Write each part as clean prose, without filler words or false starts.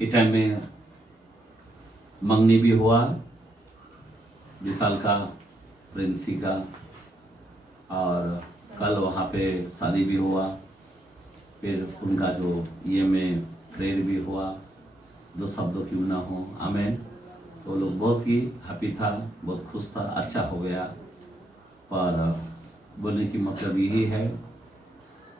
ये टाइम में मंगनी भी हुआ, विशाल का, प्रिंसी का, और कल वहाँ पे शादी भी हुआ, फिर उनका जो ये में प्रेयर भी हुआ। दो शब्दों क्यों ना हो, आमेन। तो लोग बहुत ही हैप्पी था, बहुत खुश था, अच्छा हो गया। पर बोलने की मतलब यही है,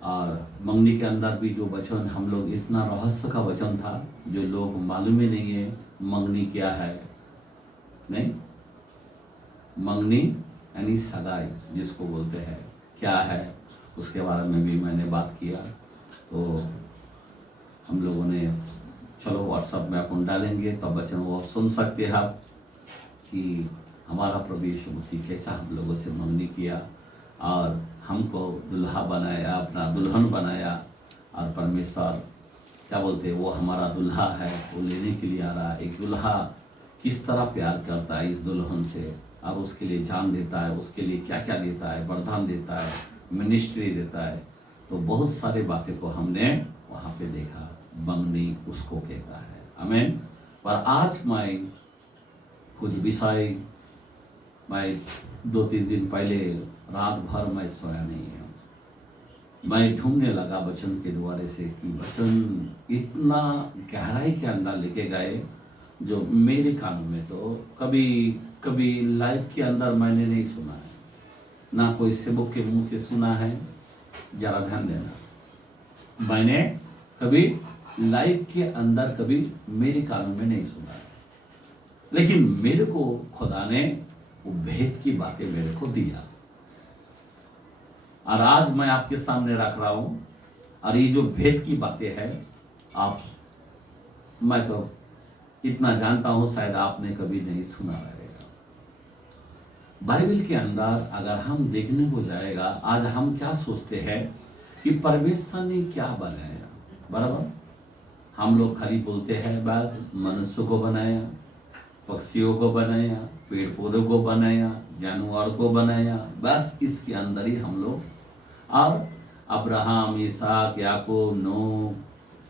और मंगनी के अंदर भी जो वचन हम लोग, इतना रहस्य का वचन था जो लोग मालूम ही नहीं है मंगनी क्या है। नहीं, मंगनी यानी सगाई जिसको बोलते हैं, क्या है उसके बारे में भी मैंने बात किया। तो हम लोगों ने, चलो व्हाट्सएप में अपन डालेंगे तो वचन वो सुन सकते हैं आप कि हमारा प्रभु यीशु मसीह कैसा हम लोगों से मंगनी किया और हमको दुल्हा बनाया, अपना दुल्हन बनाया। और परमेश्वर क्या बोलते हैं, वो हमारा दुल्हा है, वो लेने के लिए आ रहा है। एक दुल्हा किस तरह प्यार करता है इस दुल्हन से, और उसके लिए जान देता है, उसके लिए क्या क्या देता है, वरदान देता है, मिनिस्ट्री देता है। तो बहुत सारे बातें को हमने वहाँ पे देखा, मंगनी उसको कहता है, आमीन। पर आज मैं कुछ विषय, मैं 2-3 दिन पहले रात भर मैं सोया नहीं हूँ। मैं ढूंढने लगा वचन के द्वारे से कि वचन इतना गहराई के अंदर लेके गए जो मेरे कानों में तो कभी कभी लाइफ के अंदर मैंने नहीं सुना है, ना कोई सेवक के मुंह से सुना है। जरा ध्यान देना, मैंने कभी लाइफ के अंदर कभी मेरे कानों में नहीं सुना है, लेकिन मेरे को खुदा ने वो भेद की बातें मेरे को दिया, और आज मैं आपके सामने रख रहा हूं। और ये जो भेद की बातें हैं, आप, मैं तो इतना जानता हूं शायद आपने कभी नहीं सुना रहेगा। बाइबल के अंदर अगर हम देखने को जाएगा, आज हम क्या सोचते हैं कि परमेश्वर ने क्या बनाया, बराबर। हम लोग खाली बोलते हैं बस मनुष्य को बनाया, पक्षियों को बनाया, पेड़ पौधों को बनाया, जानवर को बनाया, बस इसके अंदर ही हम लोग। और अब्राहम, इसहाक, याकूब, नूह,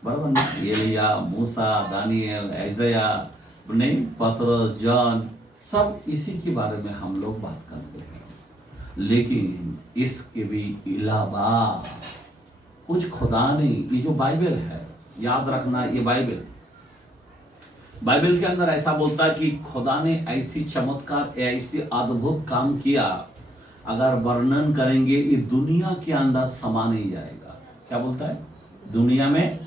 बराबर, एलिया, मूसा, दानियल, ऐसाया, नहीं, पतरस, जॉन, सब इसी के बारे में हम लोग बात करते हैं। लेकिन इसके भी अलावा कुछ खुदा ने, ये जो बाइबल है, याद रखना, ये बाइबल के अंदर ऐसा बोलता है कि खुदा ने ऐसी चमत्कार, ऐसी अद्भुत काम किया, अगर वर्णन करेंगे ये दुनिया के अंदर समा नहीं जाएगा। क्या बोलता है, दुनिया में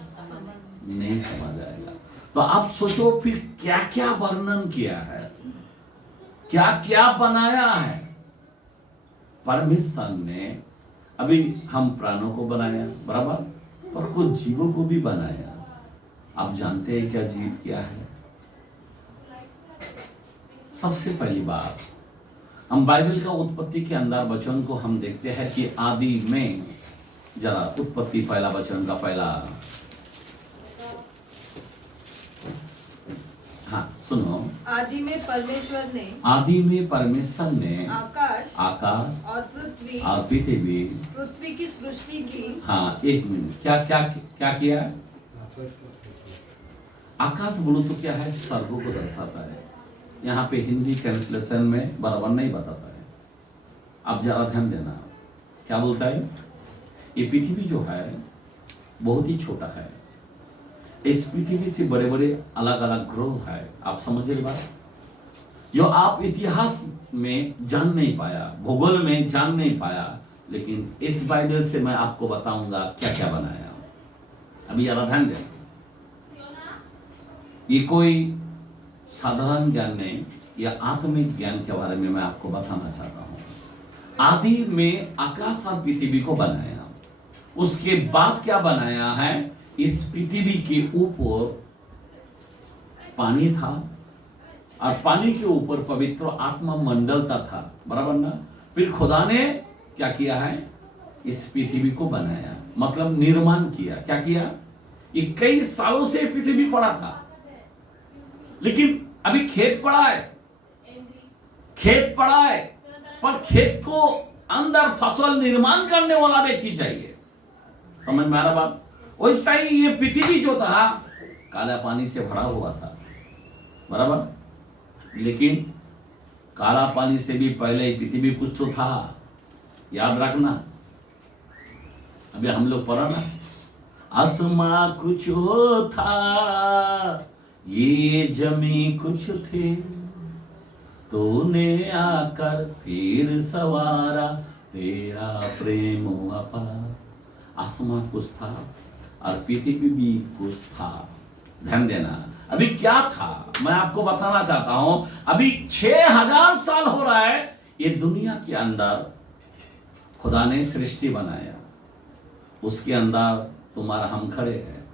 नहीं समा जाएगा। तो आप सोचो फिर क्या क्या वर्णन किया है, क्या क्या बनाया है परमेश्वर ने। अभी हम प्राणों को बनाया, बराबर, पर कुछ जीवों को भी बनाया। आप जानते हैं क्या जीव क्या है? सबसे पहली बात, हम बाइबल का उत्पत्ति के अंदर वचन को हम देखते हैं कि आदि में, जरा उत्पत्ति पहला वचन का पहला, हाँ सुनो। आदि में परमेश्वर ने आकाश और पृथ्वी की सृष्टि की। हाँ, एक मिनट, क्या क्या क्या किया? आकाश बोलो तो क्या है, स्वर्ग को दर्शाता है। यहाँ पे हिंदी ट्रांसलेशन में बराबर नहीं बताता है, आप जरा ध्यान देना। क्या बोलता है, ये पृथ्वी जो है बहुत ही छोटा है, इस पृथ्वी से बड़े बड़े अलग अलग ग्रह है। आप समझ रहे बात, जो आप इतिहास में जान नहीं पाया, भूगोल में जान नहीं पाया, लेकिन इस बाइबल से मैं आपको बताऊंगा क्या क्या बनाया। अभी जरा ध्यान देना, ये कोई साधारण ज्ञान नहीं, या आत्मिक ज्ञान के बारे में मैं आपको बताना चाहता हूं। आदि में आकाश और पृथ्वी को बनाया, उसके बाद क्या बनाया है, इस पृथ्वी के ऊपर पानी था, और पानी के ऊपर पवित्र आत्मा मंडलता था, बराबर ना। फिर खुदा ने क्या किया है, इस पृथ्वी को बनाया, मतलब निर्माण किया। क्या किया, ये कई सालों से पृथ्वी पड़ा था, लेकिन अभी खेत पड़ा है, पर खेत को अंदर फसल निर्माण करने वाला व्यक्ति चाहिए। समझ में आ रहा बात? वैसा ही ये पृथ्वी जो था, काला पानी से भरा हुआ था, बराबर। लेकिन काला पानी से भी पहले पृथ्वी कुछ तो था, याद रखना। अभी हम लोग पढ़ा ना, आसमां कुछ था, ये जमी कुछ थे, तूने आकर फिर सवारा, तेरा प्रेम अपार। आसमां कुछ था और पृथ्वी भी कुछ था। ध्यान देना, अभी क्या था मैं आपको बताना चाहता हूं। अभी 6000 साल हो रहा है ये दुनिया के अंदर खुदा ने सृष्टि बनाया। उसके अंदर तुम्हारा हम खड़े हैं।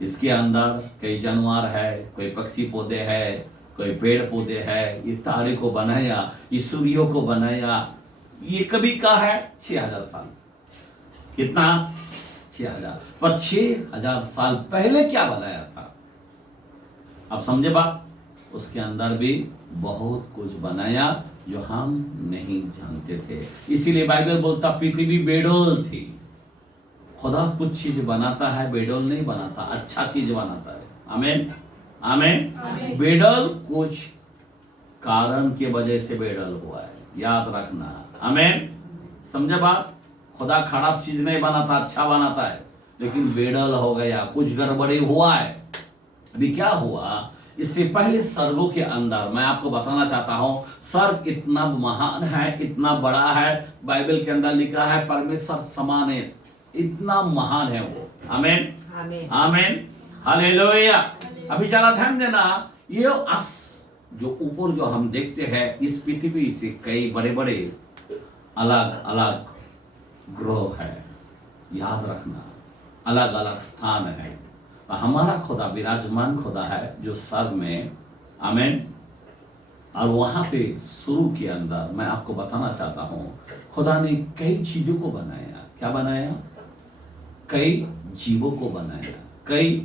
इसके अंदर कई जानवर है, कोई पक्षी पौधे है, कोई पेड़ पौधे है, ये तारे को बनाया, ये सूर्यों को बनाया। ये कभी का है 6000 साल। कितना? 6000। पर 6000 साल पहले क्या बनाया था? अब समझे बात? उसके अंदर भी बहुत कुछ बनाया जो हम नहीं जानते थे। इसीलिए बाइबल बोलता पृथ्वी बेडोल थी। खुदा कुछ चीज बनाता है, बेडोल नहीं बनाता, अच्छा चीज बनाता है। आमीन, आमीन। बेडोल कुछ कारण के वजह से बेडोल हुआ है, याद रखना। आमीन, समझे बात? खुदा खराब चीज नहीं बनाता, अच्छा बनाता है। लेकिन बेडोल हो गया, कुछ गड़बड़ी हुआ है। अभी क्या हुआ? इससे पहले स्वर्गों के अंदर मैं आपको बताना चाहता हूं, स्वर्ग इतना महान है, इतना बड़ा है। बाइबल के अंदर लिखा है परमेश्वर समान है, इतना महान है वो। आमीन, आमीन, हालेलुया। अभी जरा ध्यान देना, ये जो ऊपर जो हम देखते हैं, इस पृथ्वी से कई बड़े बड़े अलग अलग ग्रह है, याद रखना, अलग अलग स्थान है। हमारा खुदा विराजमान खुदा है जो स्वर्ग में। आमीन। और वहां पे शुरू के अंदर मैं आपको बताना चाहता हूं, खुदा ने कई चीजों को बनाया। क्या बनाया? कई जीवों को बनाया, कई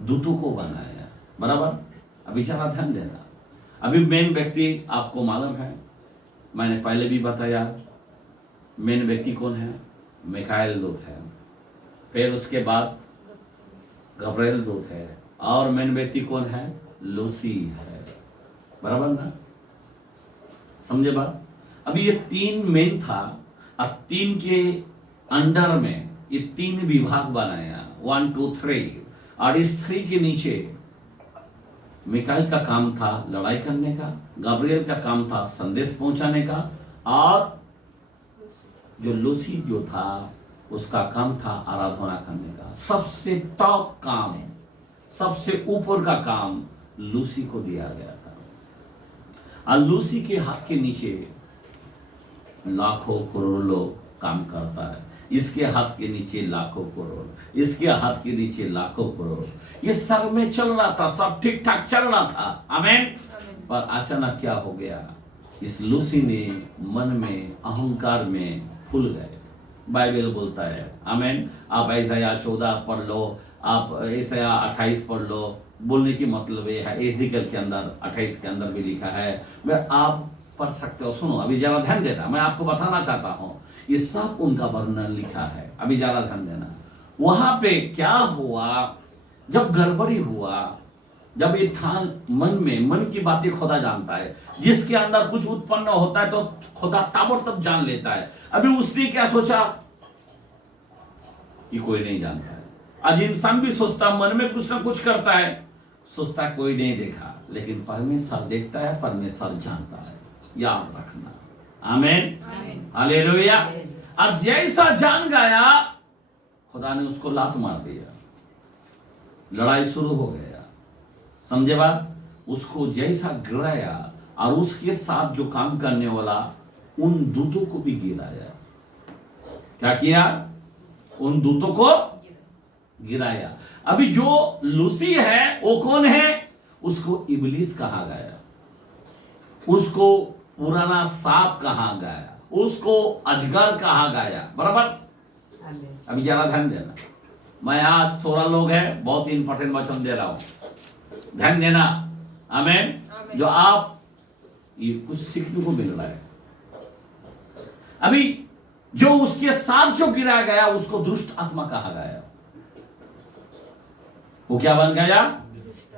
दूतों को बनाया, बराबर। अभी जरा ध्यान देना, अभी मेन व्यक्ति आपको मालूम है, मैंने पहले भी बताया, मेन व्यक्ति कौन है? मिकाएल दूत है। फिर उसके बाद गब्रिएल दूत है, और मेन व्यक्ति कौन है? लूसी है, बराबर ना? समझे बात? अभी ये 3 मेन था, अब 3 के अंडर में ये 3 विभाग बनाया, 1 2 3। और इस 3 के नीचे मिकाएल का काम था लड़ाई करने का, गब्रिएल का काम था संदेश पहुंचाने का, और जो लूसी जो था उसका काम था आराधना करने का। सबसे टॉप काम, सबसे ऊपर का काम लूसी को दिया गया था। और लूसी के हाथ के नीचे लाखों करोड़ लोग काम करता है। इसके हाथ के नीचे लाखों करोड़, इसके हाथ के नीचे लाखों करोड़। ये सब में चल रहा था, सब ठीक ठाक चल रहा था। आमीन। पर अचानक क्या हो गया? इस लूसी ने मन में, अहंकार में फूल गए। बाइबल बोलता है, आमीन। आप यशायाह 14 पढ़ लो, आप यशायाह 28 पढ़ लो। बोलने की मतलब ये है, एजिकल के अंदर 28 के अंदर भी लिखा है, मैं आप पढ़ सकते हो। सुनो, अभी जरा ध्यान देना, मैं आपको बताना चाहता हूँ, ये सब उनका वर्णन लिखा है। अभी जरा ध्यान देना, वहां पे क्या हुआ? जब गड़बड़ी हुआ, जब ये ठान मन में, मन की बातें खुदा जानता है। जिसके अंदर कुछ उत्पन्न होता है तो खुदा ताबड़तोड़ जान लेता है। अभी उसने क्या सोचा कि कोई नहीं जानता है। आज इंसान भी सोचता, मन में कुछ ना कुछ करता है, सोचता कोई नहीं देखा, लेकिन परमेश्वर देखता है, परमेश्वर जानता है, याद रखना। आमीन, हालेलुया। और जैसा जान गया, खुदा ने उसको लात मार दिया, लड़ाई शुरू हो गया। समझे बात? उसको जैसा गिराया, और उसके साथ जो काम करने वाला उन दूतों को भी गिराया। क्या किया? उन दूतों को गिराया। अभी जो लूसी है वो कौन है? उसको इब्लीस कहा गया, उसको पुराना सांप कहा गया, उसको अजगर कहा गया, बराबर। अभी जरा ध्यान देना, मैं आज थोड़ा लोग है, बहुत इंपॉर्टेंट वचन दे रहा हूं, ध्यान देना। आमीन। जो आप ये कुछ सीखने को मिल रहा है। अभी जो उसके साथ जो गिराया गया उसको दुष्ट आत्मा कहा गया। वो क्या बन गया? दुष्ट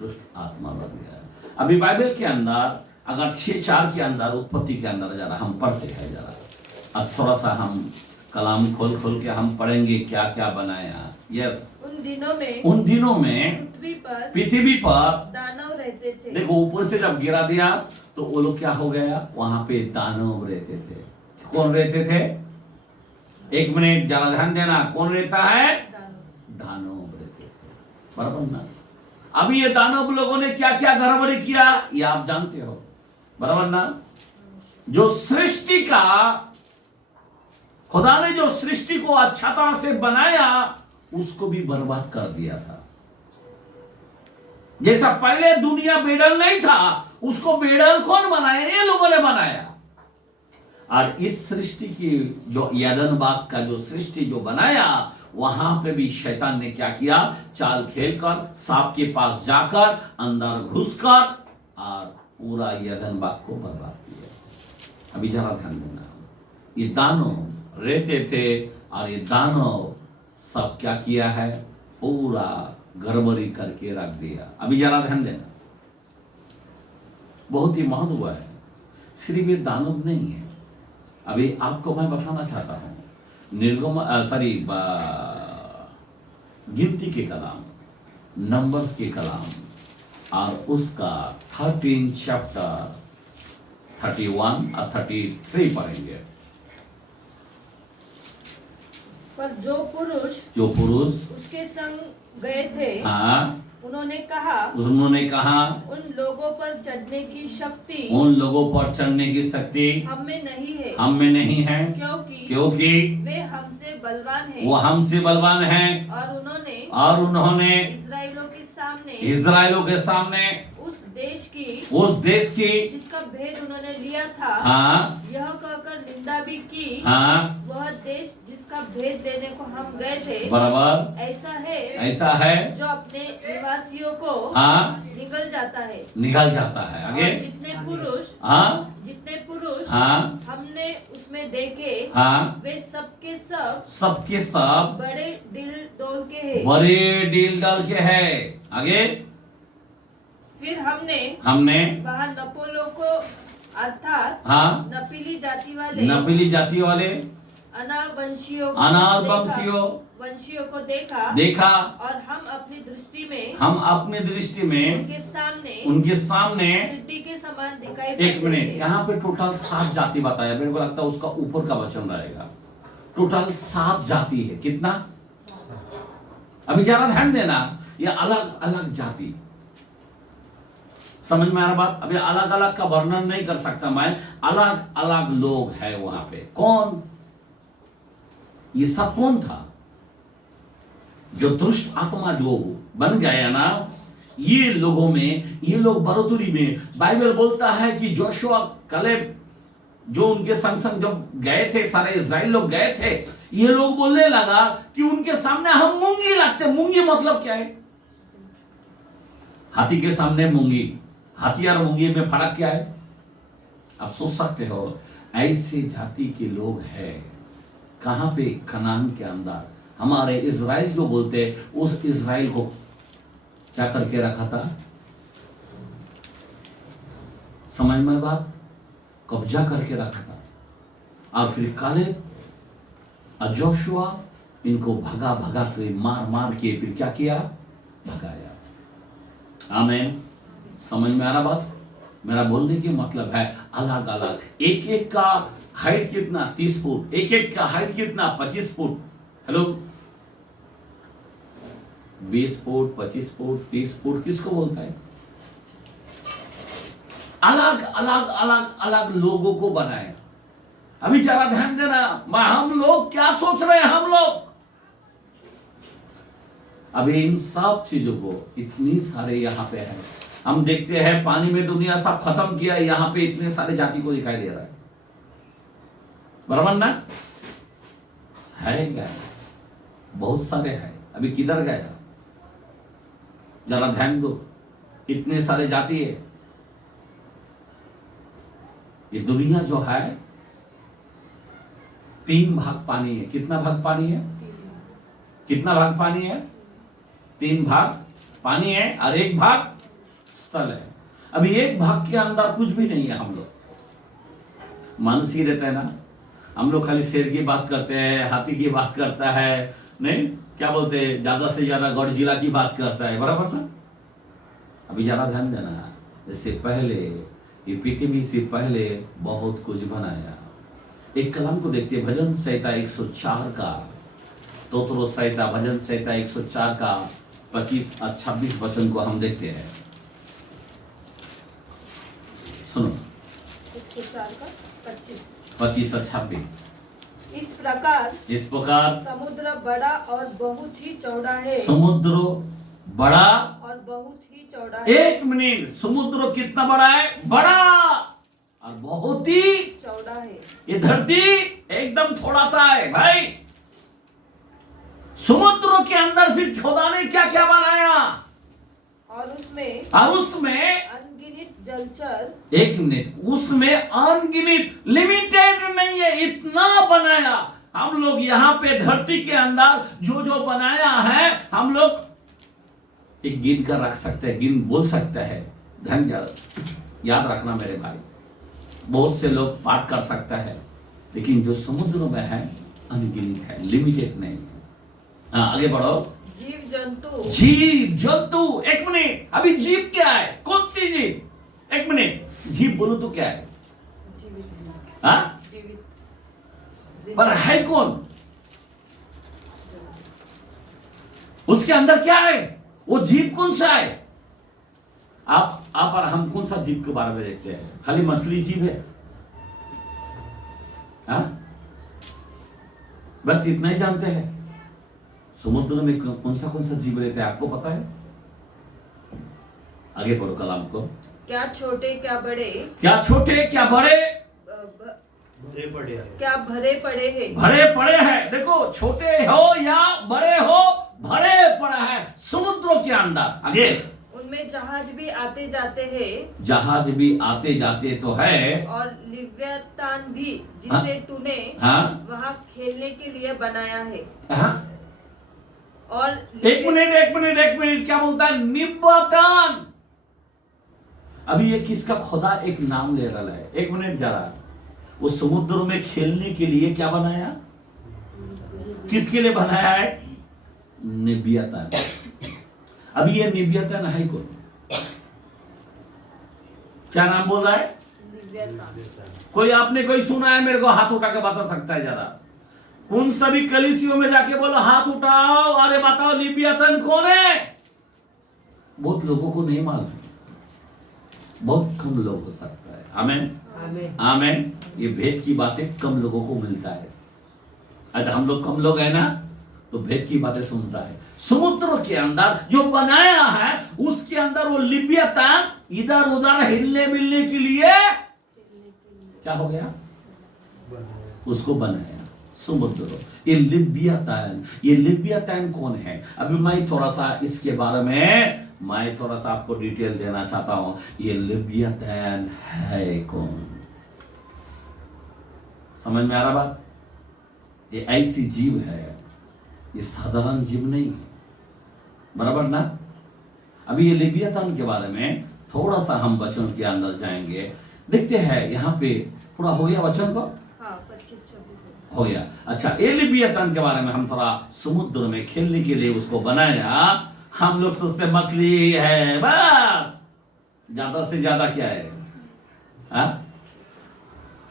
दुष्ट आत्मा बन गया। अभी बाइबल के अंदर अगर 6:4 के अंदर उत्पत्ति के अंदर जरा हम पढ़ते हैं, जरा अब थोड़ा सा हम कलाम खोल खोल के हम पढ़ेंगे क्या क्या बनाया। यस, उन दिनों में पृथ्वी पर दानव रहते थे। देखो ऊपर से जब गिरा दिया तो वो लोग क्या हो गया? वहां पे दानव रहते थे। कौन रहते थे? एक मिनट जरा ध्यान देना, कौन रहता है? दानव रहते थे, बराबर ना? अभी ये दानव लोगों ने क्या क्या गड़बड़ी किया ये आप जानते हो, बराबर ना? जो सृष्टि का खुदा ने जो सृष्टि को अच्छा तरह से बनाया उसको भी बर्बाद कर दिया था। जैसा पहले दुनिया बेडल नहीं था, उसको बेडल कौन बनाया? ये लोगों ने बनाया। और इस सृष्टि की जो एडन बाग का जो सृष्टि जो बनाया, वहां पे भी शैतान ने क्या किया? चाल खेलकर, सांप के पास जाकर, अंदर घुसकर और पूरा एडन बाग को बर्बाद किया। अभी जरा ध्यान देना, ये दानव रहते थे और ये दानव सब क्या किया है? पूरा गड़बड़ी करके रख दिया। अभी जरा ध्यान देना, बहुत ही महत्व है। सिर्फ ये दानव नहीं है, अभी आपको मैं बताना चाहता हूं। गिनती के कलाम, नंबर्स के कलाम और उसका 13 चैप्टर 31 और 33 पढ़ेंगे। पर जो पुरुष उसके संग गए थे, हाँ, उन्होंने कहा उन लोगों पर चढ़ने की शक्ति हम में नहीं है, क्योंकि वे हमसे बलवान हैं। और उन्होंने इस्राएलों के सामने उस देश की जिसका भेद उन्होंने लिया था, हाँ, यह कहकर निंदा भी की, हाँ, वह देश जिसका भेद देने को हम गए थे, बराबर ऐसा है जो अपने निवासियों को हाँ निगल जाता है। आगे और जितने पुरुष हाँ हमने उसमें देखे, हाँ, वे सबके सब बड़े दिल डाल के है। आगे फिर हमने वहाँ नपोलों को अर्थात हाँ नपीली जाति वाले अनावंशियों को देखा और हम अपनी दृष्टि में उनके सामने टिड्डी के समान दिखाई एक मिनट, यहाँ पे टोटल 7 जाति बताया। मेरे को लगता है उसका ऊपर का वचन रहेगा। टोटल 7 जाति है। कितना? अभी जरा ध्यान देना, ये अलग अलग जाति, समझ में आ रहा बात? अभी अलग अलग का वर्णन नहीं कर सकता मैं, अलग अलग लोग हैं वहां पे। कौन? ये सब कौन था? जो दुष्ट आत्मा जो बन गया ना, ये लोगों में, ये लोग बरोतरी में, बाइबल बोलता है कि जोशुआ कलेब जो उनके संग संग जब गए थे, सारे इस्राएल लोग गए थे, ये लोग बोलने लगा कि उनके सामने हम मूंगी लगते। मूंगी मतलब क्या है? हाथी के सामने मूंगी, हाथी और मूंगी में फर्क क्या है? आप सोच सकते हो। ऐसे जाति के लोग हैं कहां पे? कनान के अंदर। हमारे इज़राइल जो बोलते हैं, उस इज़राइल को क्या करके रखा था? समझ में बात? कब्जा करके रखा था। और फिर कालेब और जोशुआ इनको भगा भगा के, मार मार के फिर क्या किया? भगाया। आमीन। समझ में आ रहा बात? मेरा बोलने की मतलब है अलग अलग, एक एक का हाइट कितना? 30 फुट, एक एक का हाइट कितना? 25 foot. Hello, 20 foot, 25 foot, 30 foot किसको बोलता है? अलग अलग अलग अलग लोगों को बनाया। अभी जरा ध्यान देना, हम लोग क्या सोच रहे हैं? हम लोग अभी इन सब चीजों को, इतनी सारे यहाँ पे है, हम देखते हैं पानी में दुनिया सब खत्म किया, यहाँ पे इतने सारे जाति को दिखाई दे रहा है, बराबर ना? है क्या? बहुत सारे हैं। अभी किधर गया? जरा ध्यान दो, इतने सारे जाति है। ये दुनिया जो है 3 भाग पानी है। कितना भाग पानी है? कितना भाग पानी है? 3 भाग पानी है और 1 भाग स्थल है। अभी 1 भाग के अंदर कुछ भी नहीं है। हम लोग मानसी रहता है ना, हम लोग खाली शेर की बात करते हैं, हाथी की बात करता है, नहीं क्या बोलते हैं, ज्यादा से ज्यादा गौरजिला की बात करता है, बराबर ना। अभी ज्यादा ध्यान देना, इससे पहले ये पृथ्वी से पहले बहुत कुछ बनाया। एक कलाम को देखते हैं, भजन संहिता 104 का, स्तोत्र संहिता भजन संहिता 104 का 25 और 26 वचन को हम देखते हैं। सुनो 104 का 25 और 26। इस प्रकार समुद्र बड़ा और बहुत ही चौड़ा है। समुद्र बड़ा और बहुत ही चौड़ा है। 1 मिनट, समुद्र कितना बड़ा है? बड़ा और बहुत ही चौड़ा है। ये धरती एकदम थोड़ा सा है भाई। समुद्र के अंदर फिर खुदा ने क्या क्या बनाया? और उसमें अनगिनत जलचर। 1 मिनट, उसमें अनगिनत, लिमिटेड नहीं है, इतना बनाया। हम लोग यहाँ पे धरती के अंदर जो जो बनाया है, हम लोग एक गिन कर रख सकते हैं, गिन बोल सकते हैं। ध्यान याद रखना मेरे भाई, बहुत से लोग पाठ कर सकता है, लेकिन जो समुद्र में है अनगिनत है, लिमिटेड नहीं है। हाँ आगे बढ़ो। जीव जंतु। 1 मिनट, अभी जीव क्या है? कौन सी जीव? 1 मिनट, जीव बोलो तो क्या है? जीवित। हाँ? जीवित। पर है कौन? उसके अंदर क्या है? वो जीव कौन सा है? आप और हम कौन सा जीव के बारे में देखते हैं? खाली मछली जीव है? हाँ? बस इतना ही जानते हैं। समुद्र में कौन सा जीव रहते हैं आपको पता है? आगे पढ़ो कलाम को। क्या छोटे क्या बड़े, क्या छोटे क्या बड़े, भरे पड़े हैं। क्या भरे पड़े हैं। भरे पड़े हैं। देखो, छोटे हो या बड़े हो, भरे पड़ा है समुद्रों के अंदर। आगे, उनमें जहाज भी आते जाते हैं। जहाज भी आते जाते तो है। और लिव्यातान भी, जिसे तूने वहाँ खेलने के लिए बनाया है। और एक मिनट, क्या बोलता है? निब्बातान। अभी ये किसका खुदा एक नाम ले रहा है? 1 मिनट जरा, वो समुद्र में खेलने के लिए क्या बनाया? किसके लिए बनाया है? निब्यातान। अभी ये निब्यातान है कौन? क्या नाम बोल रहा है? कोई आपने कोई सुना है? मेरे को हाथ उठा के बता सकता है जरा? उन सभी कलीसियों में जाके बोलो, हाथ उठाओ, अरे बताओ लिव्यातान कौन है? बहुत लोगों को नहीं मालूम, बहुत कम लोग हो सकता है। आमेन आमेन। ये भेद की बातें कम लोगों को मिलता है। अगर हम लोग कम लोग है ना, तो भेद की बातें सुनता है। समुद्र के अंदर जो बनाया है, उसके अंदर वो लिव्यातान इधर उधर हिलने मिलने के लिए क्या हो गया? उसको बनाया समुद्र। ये लिव्यातान कौन है? अभी मैं थोड़ा सा इसके बारे में आपको डिटेल देना चाहता हूं। ये लिव्यातान है कौन? समझ में आ रहा बात? ये ऐसी जीव है, ये साधारण जीव नहीं है, बराबर ना। अभी ये लिव्यातान के बारे में थोड़ा सा हम वचन के अंदर जाएंगे, देखते हैं। यहाँ पे पूरा हो गया वचन को? हाँ, 25-26 हो गया। अच्छा, ये लिव्यातान के बारे में हम थोड़ा, समुद्र में खेलने के लिए उसको बनाया। हम लोग सोचते मछली है बस, ज्यादा से ज्यादा क्या है?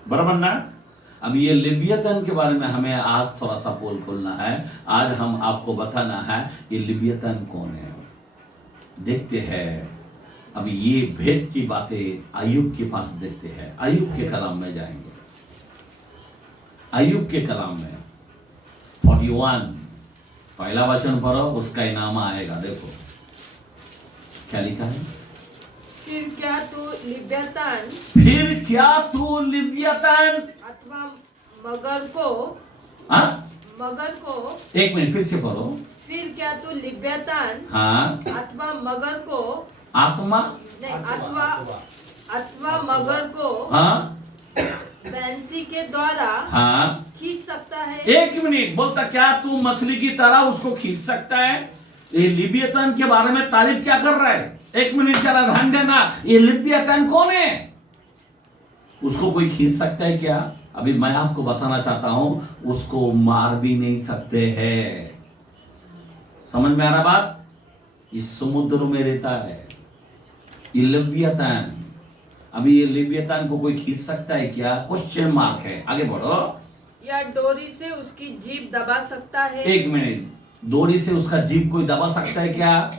बराबर ना। अब ये लिव्यातान के बारे में हमें आज थोड़ा सा पोल खोलना है। आज हम आपको बताना है ये लिव्यातान कौन है। देखते हैं। अभी ये भेद की बातें अय्यूब के पास देखते हैं। अय्यूब के कलाम में जाएंगे। अय्यूब के कलाम में 41 पहला वचन पढ़ो, उसका इनाम आएगा। देखो क्या लिखा है? फिर क्या तू लिव्यातान अथवा मगर को 1 मिनट फिर से पढ़ो। फिर क्या तू लिव्यातान अथवा मगर को आत्मा नहीं अथवा मगर को बैंसी के द्वारा खींच सकता है? 1 मिनट, बोलता क्या तू मछली की तरह उसको खींच सकता है? ये लिव्यतन के बारे में तारीफ क्या कर रहा है? एक मिनट जरा ध्यान देना, ये लिव्यतन कौन है? उसको कोई खींच सकता है क्या? अभी मैं आपको बताना चाहता हूं, उसको मार भी नहीं सकते हैं। समझ में आ रहा बात? इस समुद्र में रहता है ये लिव्यतन। अभी ये लिव्यतन को कोई खींच सकता है क्या? क्वेश्चन मार्क है। आगे बढ़ो। या डोरी से उसकी जीभ दबा सकता है? एक मिनट, डोरी से उसका जीभ कोई दबा सकता है क्या?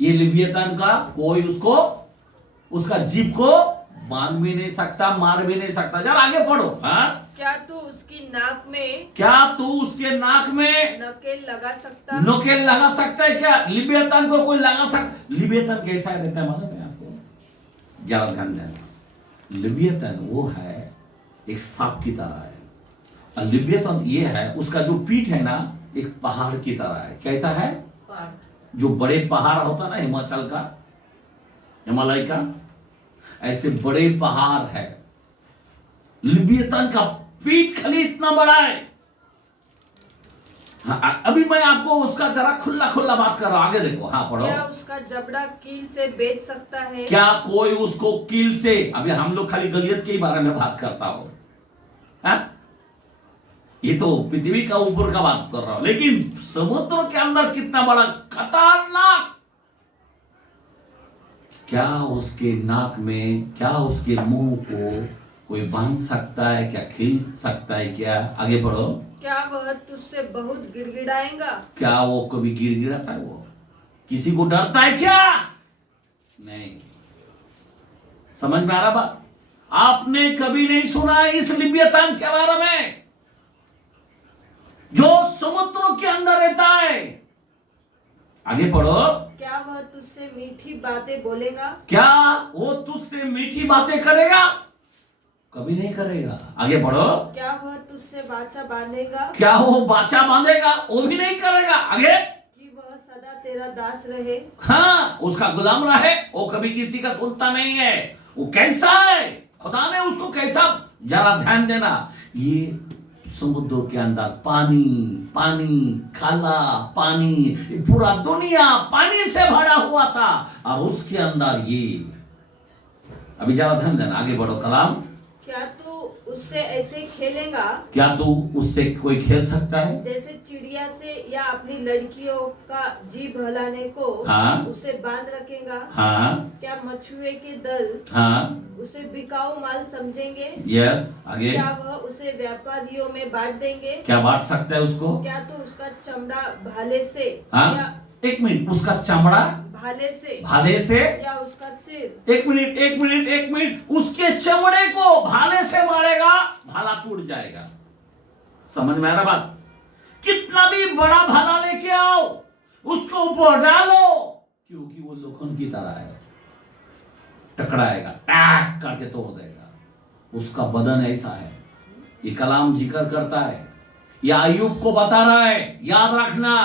ये लिव्यतन का कोई उसको उसका जीभ को बांध भी नहीं सकता, मार भी नहीं सकता। जरा आगे पढ़ो। हाँ, क्या तू उसकी नाक में नकेल लगा सकता है क्या? लिव्यतन को कोई लगा सकता? लिव्यतन कैसा रहता है मालूम है आपको? ज्यादा ध्यान देना। लिव्यतन वो है एक सांप की तरह है, और लिव्यतन ये है उसका जो पीठ है ना, एक पहाड़ की तरह है। कैसा है? जो बड़े पहाड़ होता ना हिमाचल का, हिमालय का, ऐसे बड़े पहाड़ है। लिव्यतन का पीठ खाली इतना बड़ा है। हाँ, अभी मैं आपको उसका जरा खुला खुला बात कर रहा हूं। आगे देखो। हाँ पढ़ो। क्या उसका जबड़ा कील से बेच सकता है? क्या कोई उसको कील से? अभी हम लोग खाली गलियत के बारे में बात करता हो। हाँ? ये तो पृथ्वी का ऊपर का बात कर रहा हूं, लेकिन समुद्र के अंदर कितना बड़ा खतरनाक। क्या उसके नाक में, क्या उसके मुंह को कोई बांध सकता है क्या? खींच सकता है क्या? आगे बढ़ो। क्या वह तुझसे बहुत गिड़गिड़ाएगा? क्या वो कभी गिड़गिड़ाता है? वो किसी को डरता है क्या? नहीं। समझ में आ रहा बात? आपने कभी नहीं सुना है इस लिव्यतन के बारे में, जो समुद्र के अंदर रहता है? आगे पढ़ो। क्या वह तुझसे मीठी बातें बोलेगा? क्या वो तुझसे मीठी बातें करेगा? कभी नहीं करेगा। आगे बढ़ो। क्या वह तुझसे वाचा बांधेगा? क्या वो वाचा बांधेगा? वो भी नहीं करेगा। आगे। कि वह सदा तेरा दास रहे? हाँ, उसका गुलाम रहे। वो कभी किसी का सुनता नहीं है। वो कैसा है? खुदा ने उसको कैसा, जरा ध्यान देना। ये समुद्र के अंदर पानी पानी, काला पानी, पूरा दुनिया पानी से भरा हुआ था, और उसके अंदर ये। अभी जरा ध्यान देना। आगे बढ़ो। कलाम। क्या तू उससे ऐसे खेलेगा? क्या तू उससे कोई खेल सकता है? जैसे चिड़िया से, या अपनी लड़कियों का जीभ हलाने को हाँ। उसे बांध रखेगा? हाँ। क्या मछुए के दल हाँ। उसे बिकाऊ माल समझेंगे? यस। आगे। क्या वह उसे व्यापारियों में बांट देंगे? क्या बांट सकता है उसको? क्या तू उसका चमड़ा भाले से, हाँ? या एक मिनट, उसका चमड़ा भाले से या उसका सिर? एक मिनट, उसके चमड़े को भाले से मारेगा, भाला टूट जाएगा। समझ में आ रहा बात? कितना भी बड़ा भाला लेके आओ, उसको ऊपर डालो, क्योंकि वो लोखंड की तरह है, टकराएगा, टैक करके तोड़ देगा। उसका बदन ऐसा है। ये कलाम जिक्र करता है, ये अय्यूब को बता रहा है, याद रखना,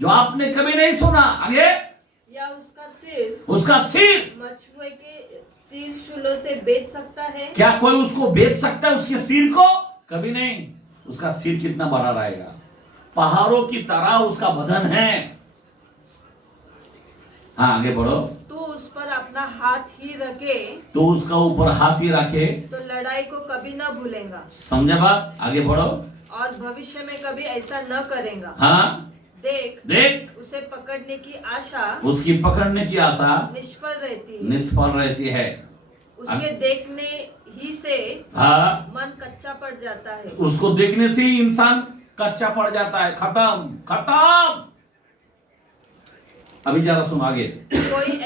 जो आपने कभी नहीं सुना। आगे। या उसका सिर मछुए के त्रिशूलों से बेच सकता है? क्या कोई उसको बेच सकता है, उसके सिर को? कभी नहीं। उसका सिर कितना बड़ा रहेगा, पहाड़ों की तरह उसका बदन है। हाँ, आगे बढ़ो। तू उस पर अपना हाथ ही रखे, तो उसका ऊपर हाथ ही रखे, तो लड़ाई को कभी न भूलेगा। समझे बात? आगे बढ़ो। और भविष्य में कभी ऐसा न करेगा। हाँ। देख उसे पकड़ने की आशा, उसकी पकड़ने की आशा निष्फल रहती है। उसके देखने ही से हाँ, मन कच्चा पड़ जाता है। उसको देखने से ही इंसान कच्चा पड़ जाता है। खत्म। अभी जरा सुन आगे। कोई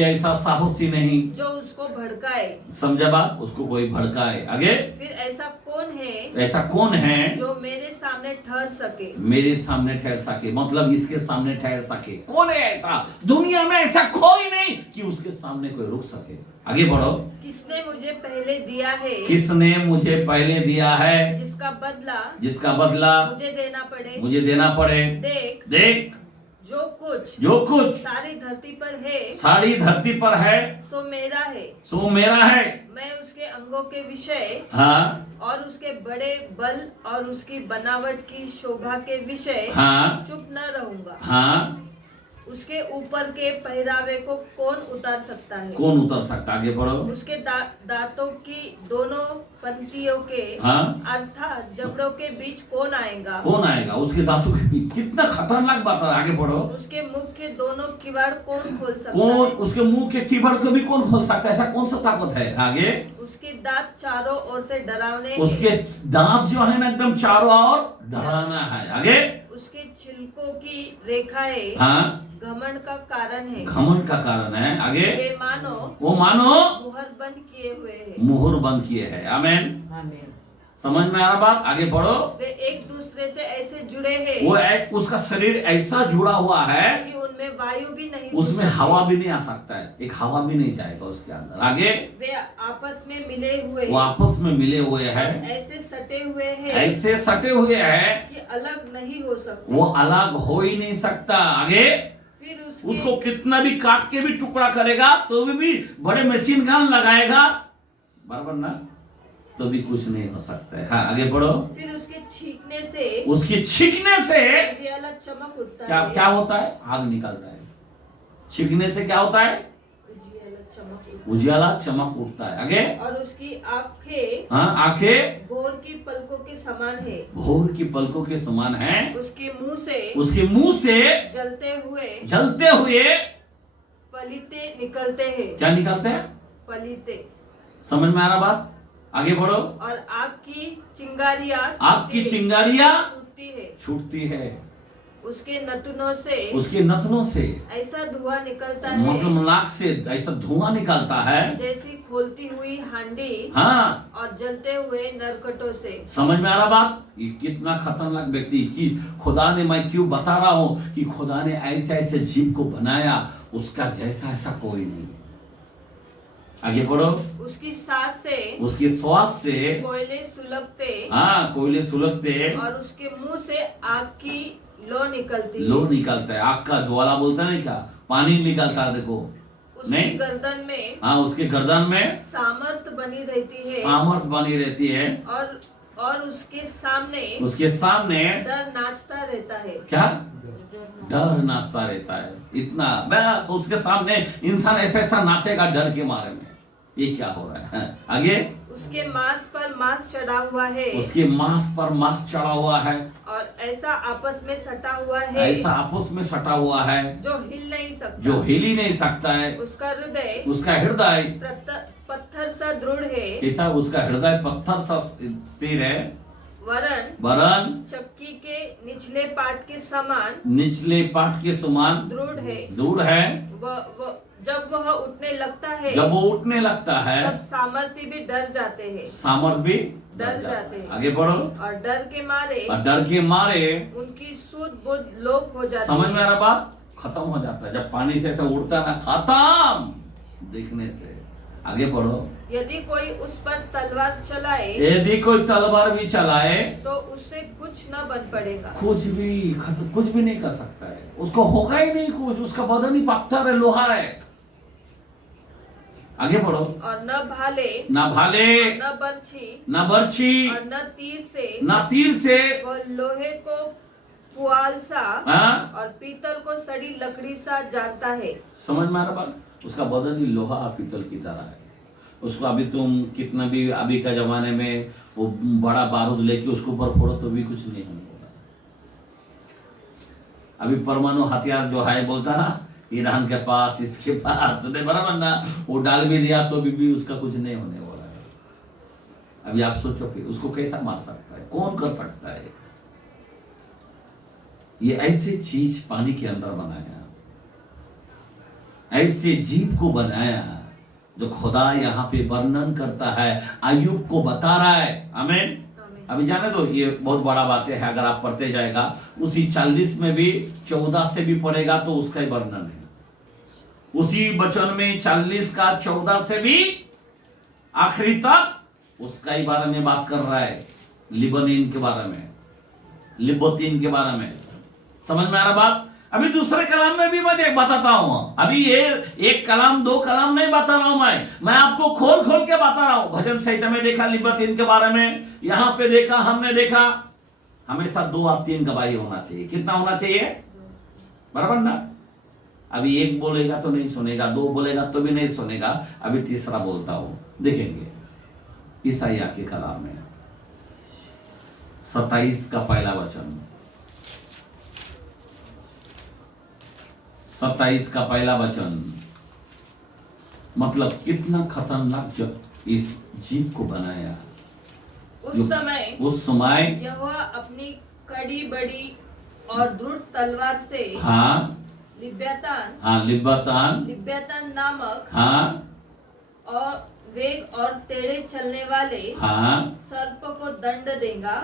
ऐसा साहसी नहीं जो उसको भड़काए। समझा बात? उसको कोई भड़काए। आगे। फिर ऐसा कौन है जो मेरे सामने ठहर सके? मतलब इसके सामने ठहर सके। कौन है ऐसा? दुनिया में ऐसा कोई नहीं कि उसके सामने कोई रुक सके। आगे बढ़ो। किसने मुझे पहले दिया है? जिसका बदला मुझे देना पड़े। देख जो कुछ सारी धरती पर है सो मेरा है। मैं उसके अंगों के विषय हाँ और उसके बड़े बल और उसकी बनावट की शोभा के विषय हाँ चुप न रहूंगा। हाँ। उसके ऊपर के पहरावे को कौन उतार सकता है? कौन उतर सकता? आगे बढ़ो। उसके दांतों की दोनों पंक्तियों के हाँ अर्थात जबड़ों के बीच कौन आएगा? कौन आएगा उसके दांतों के बीच? कितना खतरनाक बात है। आगे बढ़ो। उसके मुख के दोनों किवाड़ कौन खोल सकता कौन? है? उसके मुंह के किवाड़ को भी कौन खोल सकता है? ऐसा कौन सा ताकत है? आगे। उसके दांत चारों ओर से डरावने उसके दांत जो है ना एकदम चारों ओर डरावना है। आगे। उसके छिलकों की रेखाएं हाँ घमंड का कारण है। घमंड का कारण है। आगे। वो मानो मुहर बंद किए हुए हैं। मुहर बंद किए हैं। आमीन। समझ में आ रहा बात? आगे बढ़ो। वे एक दूसरे से ऐसे जुड़े हैं उसका शरीर ऐसा जुड़ा हुआ है कि उनमें वायु भी नहीं, उसमें हवा भी नहीं आ सकता है। एक हवा भी नहीं जाएगा उसके अंदर। आगे। वे आपस में मिले हुए वो आपस में मिले हुए हैं, ऐसे सटे हुए हैं कि अलग नहीं हो सकते। वो अलग हो ही नहीं सकता। आगे। फिर उसको कितना भी काट के भी टुकड़ा करेगा तो भी बड़े मशीन गन लगाएगा, बराबर ना, तो भी कुछ नहीं हो सकता है। हाँ आगे बढ़ो। फिर उसके छींकने से उजियाला चमक उठता है। क्या होता है? आग निकलता है। छींकने से क्या होता है? उजियाला चमक उठता है। आगे। और उसकी आंखें, हाँ आंखें भोर की पलकों के समान है। भोर की पलकों के समान है। उसके मुंह से जलते हुए पलीते निकलते हैं। क्या निकलते हैं? पलीते। समझ में आ रहा बात? आगे बढ़ो। और आग की चिंगारियां छूटती है। उसके नथनों से ऐसा धुआं निकलता है। मतलब नाक से ऐसा धुआं निकलता है जैसी खोलती हुई हांडी। हाँ। और जलते हुए नरकटों से। समझ में आ रहा बात? ये कितना खतरनाक व्यक्ति कि खुदा ने, मैं क्यों बता रहा हूँ कि खुदा ने ऐसे जीव को बनाया, उसका जैसा ऐसा कोई नहीं। आगे बढ़ो। उसकी श्वास से कोयले सुलगते। हाँ कोयले सुलगते। और उसके मुंह से आग की लो निकलता है। आग का ज्वाला बोलता नहीं क्या? पानी निकलता है। देखो उसकी गर्दन में, हाँ उसके गर्दन में सामर्थ बनी रहती है। और उसके सामने डर नाचता रहता है। क्या? डर नाचता रहता है। इतना बस उसके सामने इंसान ऐसा नाचेगा डर के मारे में। ये क्या हो रहा है? आगे। उसके मांस पर मांस चढ़ा हुआ है। और ऐसा आपस में सटा हुआ है जो हिल ही नहीं सकता है। उसका हृदय पत्थर सा दृढ़ है। कैसा? उसका हृदय पत्थर सा स्थिर है। वरन चक्की के निचले पाट के समान दृढ़ है। जब वह उठने लगता है तब सामर्थ्य भी डर जाते हैं। आगे बढ़ो। और डर के मारे उनकी सुध बुध लोप हो जाती है। समझ में आ रहा बात? खत्म हो जाता है जब पानी से ऐसा उड़ता है ना, खत्म देखने से। आगे बढ़ो। यदि कोई उस पर तलवार भी चलाए तो उससे कुछ न बन पड़ेगा। कुछ भी नहीं कर सकता है। उसको होगा ही नहीं कुछ। उसका बदन ही पत्थर है, लोहा है। आगे बढ़ो। और न भाले, न बर्छी और न तीर से वह लोहे को पुआल सा और पीतल को सड़ी लकड़ी सा जानता है। समझ में आ रहा बात? उसका बदन ही लोहा और पीतल की तरह है। उसको अभी तुम कितना भी, अभी का जमाने में वो बड़ा बारूद लेके उसके ऊपर फोड़ो तो भी कुछ नहीं होगा। अभी परमाणु हथियार जो है बोलता ना, ईरान के पास, इसके पास, बराबर ना, वो डाल भी दिया तो भी उसका कुछ नहीं होने वाला है। अभी आप सोचो कि उसको कैसा मार सकता है? कौन कर सकता है? ये ऐसी चीज पानी के अंदर बनाया, ऐसे जीव को बनाया जो खुदा यहाँ पे वर्णन करता है, अय्यूब को बता रहा है। आमीन। अभी जाने दो, ये बहुत बड़ा बात है। अगर आप पढ़ते जाएगा उसी 40 में भी 14 से भी पढ़ेगा तो उसका ही वर्णन है। उसी वचन में 40 का 14 से भी आखिरी तक उसका ही बारे में बात कर रहा है। लिबोतीन के बारे में। समझ में आ रहा बात? अभी दूसरे कलाम में भी मैं बताता हूं। अभी ये एक कलाम दो कलाम नहीं बता रहा हूं, मैं आपको खोल खोल के बता रहा हूं। भजन संहिता में देखा लिब्यातीन के बारे में, यहां पे देखा, हमने देखा। हमेशा 2 या 3 गवाही होना चाहिए। कितना होना चाहिए? बराबर ना? अभी एक बोलेगा तो नहीं सुनेगा, 2 बोलेगा तो भी नहीं सुनेगा। अभी तीसरा बोलता हूं, देखेंगे ईसाइया के कलाम में 27 का पहला वचन, 27 का पहला वचन। मतलब कितना खतरनाक जब इस जीव को बनाया। उस समय यहोवा अपनी कड़ी बड़ी और दृढ़ तलवार से लिब्यातान नामक और वेग और टेढ़े चलने वाले सर्प को दंड देगा।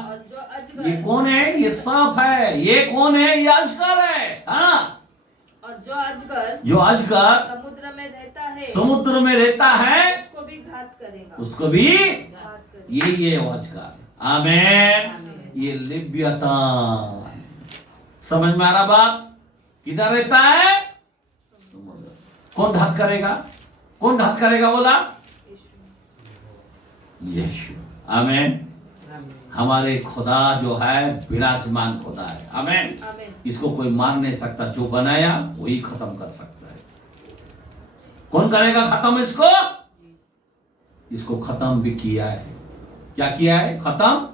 और जो अजगर, ये कौन है? ये सांप है। ये कौन है? ये अजगर है। और जो अजगर समुद्र में रहता है उसको भी घात करेगा। ये अजगर। आमीन। ये लिब्यातान। समझ में आ रहा बात? किधर रहता है? समुद्र। कौन घात करेगा बोला? यीशु। आमीन। हमारे खुदा जो है विराजमान खुदा है। आमीन। इसको कोई मार नहीं सकता। जो बनाया वही खत्म कर सकता है। कौन करेगा खत्म इसको? इसको खत्म भी किया है। क्या किया है? खत्म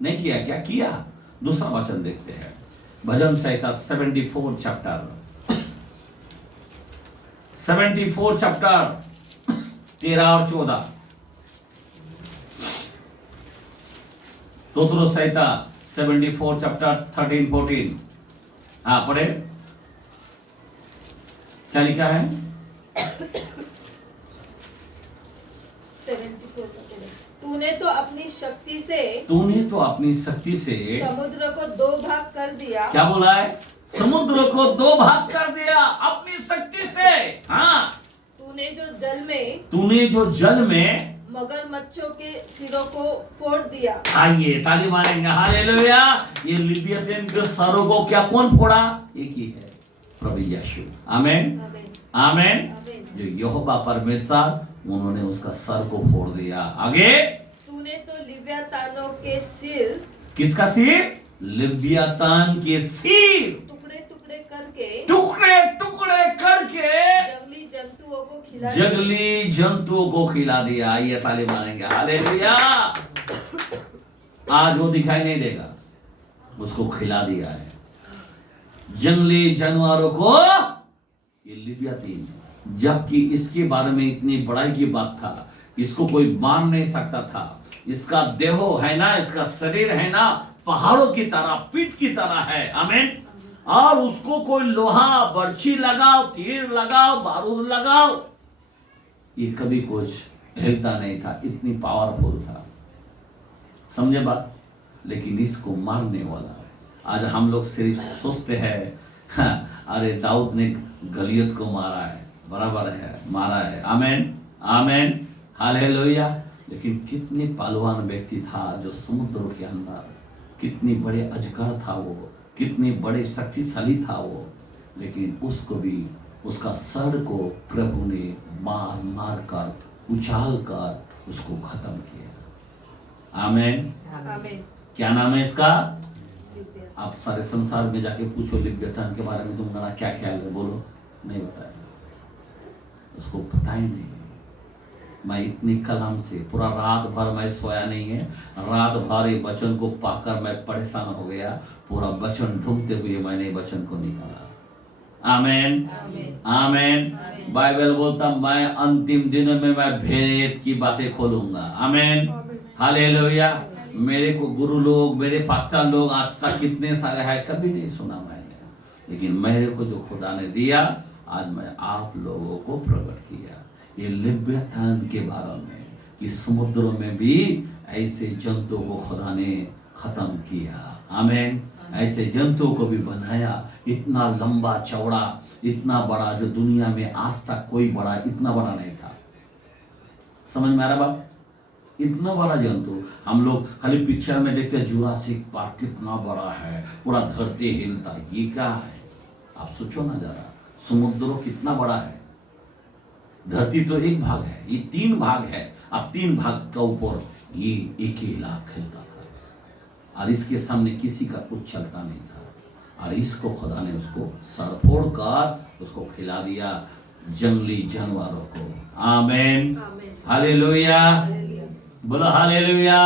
नहीं किया। क्या किया? दूसरा वचन देखते हैं। भजन संहिता 74 चैप्टर 13 और 14। स्तोत्र संहिता 74 चैप्टर 13-14। हाँ पढ़े। क्या लिखा है? 74 तूने तो अपनी शक्ति से समुद्र को 2 भाग कर दिया। क्या बोला है? समुद्र को 2 भाग कर दिया अपनी शक्ति से। हाँ। तूने जो जल में मगरमच्छों के सिरों को फोड़ दिया। आइए ताली मारेंगे। हालेलुया। ये लिब्यातीन के सरों को क्या कौन फोड़ा? एक ही है, प्रभु यीशु। आमीन। आमीन। जो यहोवा परमेश्वर, उन्होंने उसका सर को फोड़ दिया। आगे। तूने तो लिब्यातानों के सिर, किसका सिर? लिब्यातान के सिर टुकड़े टुकड़े करके जंगली जंतुओं को खिला दिया। आइए ताली मारेंगे। हालेलुया। आज वो दिखाई नहीं देगा, उसको खिला दिया है जंगली जानवरों को। ये लिब्यातीन, जबकि इसके बारे में इतनी बड़ाई की बात था, इसको कोई मान नहीं सकता था। इसका देह है ना, इसका शरीर है ना, पहाड़ों की तरह, पीठ की तरह है। आमीन। और उसको कोई लोहा, बर्छी लगाओ, तीर लगाओ, बारूद लगाओ, ये कभी कुछ हिलता नहीं था। इतनी पावरफुल था। समझे बात? लेकिन इसको मारने वाला, आज हम लोग सिर्फ सोचते हैं अरे दाऊद ने गलियत को मारा है, बराबर है, मारा है। आमीन। आमीन। हालेलुया। लेकिन कितनी पहलवान व्यक्ति था जो समुद्र के अंदर, कितनी बड़े अजगर था वो, कितनी बड़े शक्तिशाली था वो, लेकिन उसको भी, उसका सर को प्रभु ने मार मार कर, उछाल कर उसको खत्म किया। आमीन। क्या नाम है इसका? आप सारे संसार में जाके पूछो लिब्यातान के बारे में, तुम्हारा क्या ख्याल है? बोलो, नहीं बताया, उसको पता ही नहीं। मैं इतनी कलम से पूरा रात भर मैं सोया नहीं है। रात भर ये वचन को पाकर मैं परेशान हो गया। पूरा वचन ढूंढते हुए मैंने वचन को निकाला। आमीन। आमीन। बाइबल बोलता मैं अंतिम दिनों में मैं भेद की बातें खोलूंगा। आमीन। हालेलुया। मेरे को गुरु लोग, मेरे पास्टर लोग आज तक कितने सारे हैं, कभी नहीं सुना मैंने, लेकिन मेरे को जो खुदा ने दिया, आज मैं आप लोगों को प्रकट किया। ये लिब्यातान के बारे में कि समुद्र में भी ऐसे जंतुओं को खुदा ने खत्म किया। आमीन। ऐसे जंतुओं को भी बनाया, इतना लंबा चौड़ा, इतना बड़ा, जो दुनिया में आज तक कोई बड़ा, इतना बड़ा नहीं था। समझ में आ रहा बात? इतना बड़ा जंतु। हम लोग खाली पिक्चर में देखते हैं जुरासिक पार्क कितना बड़ा है, पूरा धरती हिलता, ये क्या है? आप सोचो ना जरा, समुद्र कितना बड़ा है। धरती तो एक भाग है, ये 3 भाग है। अब 3 भाग का ऊपर ये एक ही लाख खेलता था और इसके सामने किसी का कुछ चलता नहीं था। और इसको खुदा ने उसको सर फोड़ कर उसको खिला दिया जंगली जानवरों को। आमीन, हालेलुया, बोलो हालेलुया।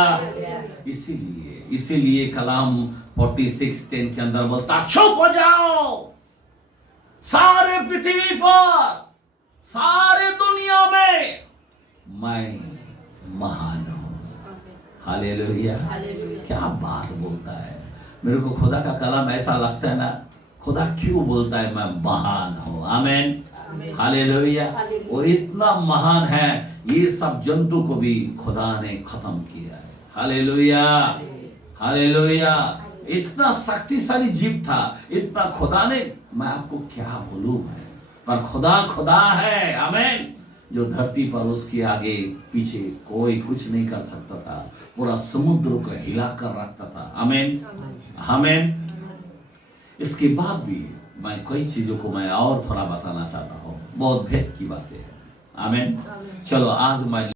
इसीलिए कलाम 46:10 के अंदर बोलता, चुप हो जाओ सारे पृथ्वी पर, सारे दुनिया में मैं महान हूं। हालेलुया। क्या बात बोलता है। मेरे को खुदा का कलाम ऐसा लगता है ना, खुदा क्यों बोलता है मैं महान हूं। आमीन, हालेलुया। वो इतना महान है, ये सब जंतु को भी खुदा ने खत्म किया है। Hallelujah, hallelujah. इतना शक्तिशाली जीव था, इतना खुदा ने, मैं आपको क्या बोलूं मैं, पर खुदा खुदा है। आमीन। जो धरती पर उसके आगे पीछे कोई कुछ नहीं कर सकता था, पूरा समुद्र को हिला कर रखता था। आमीन, आमीन। इसके बाद भी मैं कई चीजों को मैं और थोड़ा बताना चाहता हूँ, बहुत भेद की बातें हैं। आमीन। चलो आज मैं